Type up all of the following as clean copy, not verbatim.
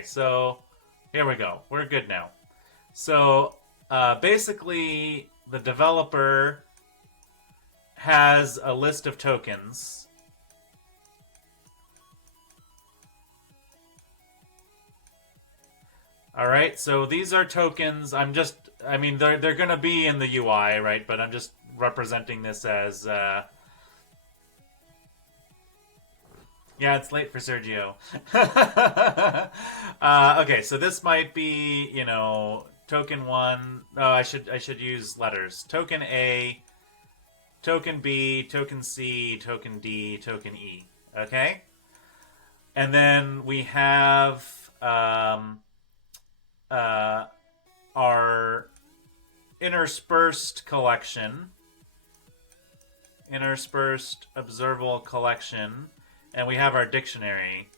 Okay, so here we go. We're good now. So basically, the developer has a list of tokens. All right, so these are tokens. I mean, they're going to be in the UI, right? But I'm just representing this as, yeah, it's late for Sergio. Okay, so this might be, token one. Oh, I should use letters. Token A, token B, token C, token D, token E. Okay, and then we have our interspersed collection, interspersed observable collection, and we have our dictionary.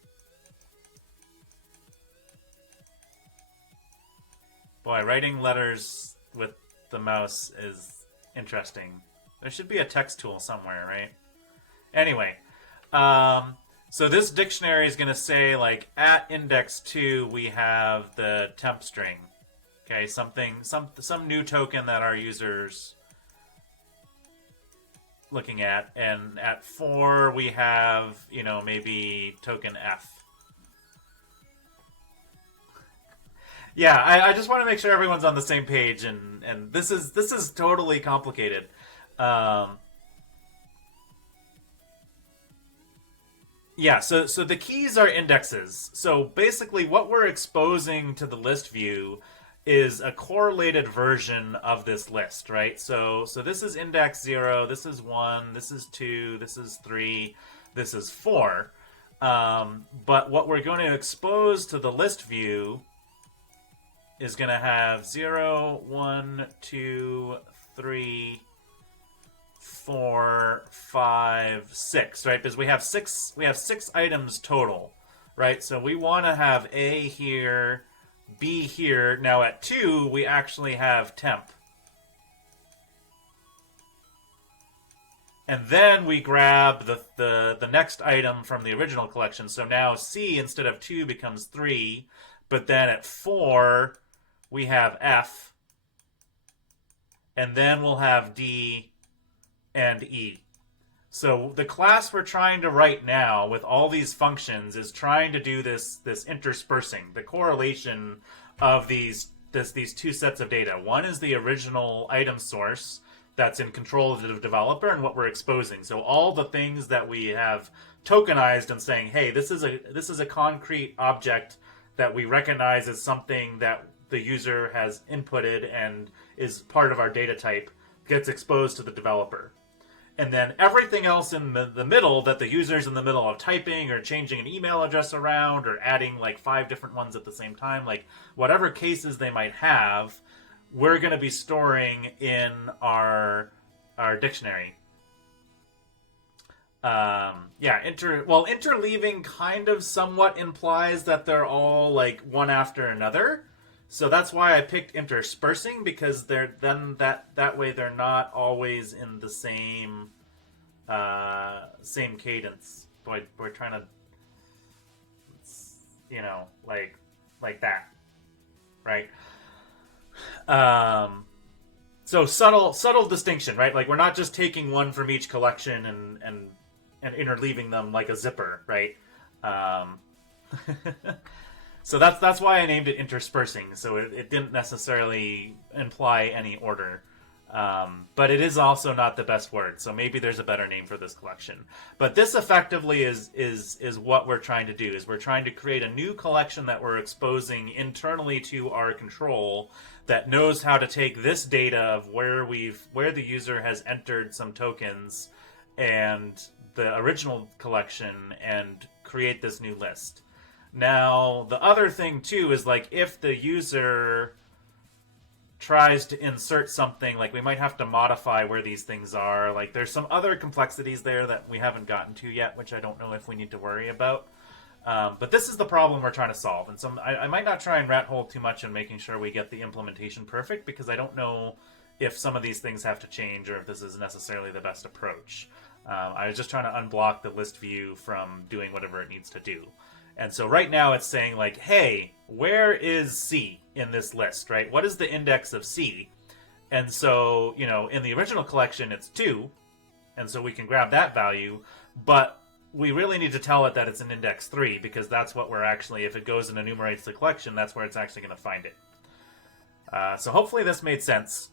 Boy, writing letters with the mouse is interesting. There should be a text tool somewhere, right? Anyway, so this dictionary is going to say, like, at index 2, we have the temp string. Okay, some new token that our user's looking at. And at 4, we have, maybe token F. Yeah, I just want to make sure everyone's on the same page, and this is totally complicated. Yeah, so the keys are indexes. So basically what we're exposing to the list view is a correlated version of this list, right? So this is index 0, this is 1, this is 2, this is 3, this is 4. But what we're going to expose to the list view is going to have 0, 1, 2, 3, 4, 5, 6, right? Because we have six items total, right? So we want to have A here, B here. Now at 2, we actually have temp. And then we grab the next item from the original collection. So now C instead of 2 becomes 3, but then at 4 we have F, and then we'll have D and E. So the class we're trying to write now with all these functions is trying to do this interspersing, the correlation of these two sets of data. One is the original item source that's in control of the developer and what we're exposing. So all the things that we have tokenized and saying, hey, this is a concrete object that we recognize as something that the user has inputted and is part of our data type, gets exposed to the developer. And then everything else in the middle that the user's in the middle of typing or changing an email address around or adding like 5 different ones at the same time, like whatever cases they might have, we're going to be storing in our dictionary. Interleaving kind of somewhat implies that they're all like one after another. So that's why I picked interspersing, because that way they're not always in the same cadence. Boy, we're trying to, like that, right? So subtle distinction, right? Like we're not just taking one from each collection and interleaving them like a zipper, right? So that's why I named it interspersing. So it didn't necessarily imply any order. But it is also not the best word. So maybe there's a better name for this collection. But this effectively is what we're trying to do. Is we're trying to create a new collection that we're exposing internally to our control that knows how to take this data of where the user has entered some tokens and the original collection and create this new list. Now, the other thing, too, is, like, if the user tries to insert something, like, we might have to modify where these things are. Like, there's some other complexities there that we haven't gotten to yet, which I don't know if we need to worry about. But this is the problem we're trying to solve. And so I might not try and rat hole too much in making sure we get the implementation perfect, because I don't know if some of these things have to change or if this is necessarily the best approach. I was just trying to unblock the list view from doing whatever it needs to do. And so right now it's saying like, hey, where is C in this list, right? What is the index of C? And so, in the original collection, it's 2. And so we can grab that value. But we really need to tell it that it's an index 3, because that's what we're actually, if it goes and enumerates the collection, that's where it's actually going to find it. So hopefully this made sense.